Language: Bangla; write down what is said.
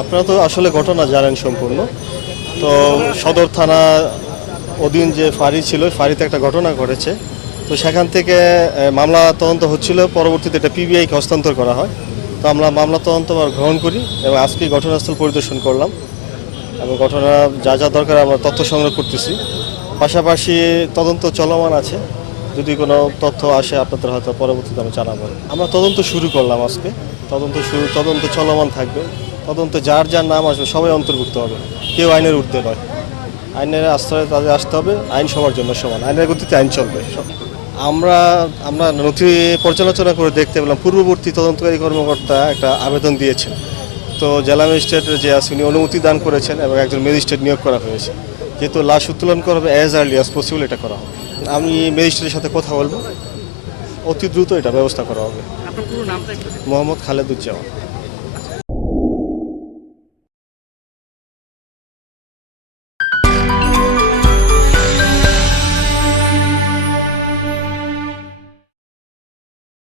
আপনারা তো আসলে ঘটনা জানেন সম্পূর্ণ। তো সদর থানা অধীন যে ফাঁড়ি ছিল, ওই ফাঁড়িতে একটা ঘটনা ঘটেছে। তো সেখান থেকে মামলা তদন্ত হচ্ছিল, পরবর্তীতে এটা পিবিআইকে হস্তান্তর করা হয়। তো আমরা মামলা তদন্ত গ্রহণ করি এবং আজকে ঘটনাস্থল পরিদর্শন করলাম এবং ঘটনা যা যা দরকার আমরা তথ্য সংগ্রহ করতেছি। পাশাপাশি তদন্ত চলমান আছে, যদি কোনো তথ্য আসে আপনাদের হয়তো পরবর্তীতে আমি জানাবো। আমরা তদন্ত শুরু করলাম আজকে, তদন্ত চলমান থাকবে। তদন্ত যার যার নাম আসবে সবাই অন্তর্ভুক্ত হবে, কেউ আইনের ঊর্ধ্বে নয়। আইনের আশ্রয়ে তাদের আসতে হবে, আইন সবার জন্য সমান, আইনের গতিতে আইন চলবে। আমরা আমরা নথি পর্যালোচনা করে দেখতে পেলাম পূর্ববর্তী তদন্তকারী কর্মকর্তা একটা আবেদন দিয়েছেন। তো জেলা ম্যাজিস্ট্রেটের যে আছে উনি অনুমতি দান করেছেন এবং একজন ম্যাজিস্ট্রেট নিয়োগ করা হয়েছে। যেহেতু লাশ উত্তোলন করা হবে, অ্যাজ আর্লি অ্যাজ পসিবল এটা করা হবে। আমি ম্যাজিস্ট্রেটের সাথে কথা বলবো, অতি দ্রুত এটা ব্যবস্থা করা হবে। আপনার পুরো নামটা একটু মোহাম্মদ খালেদুজ্জামান।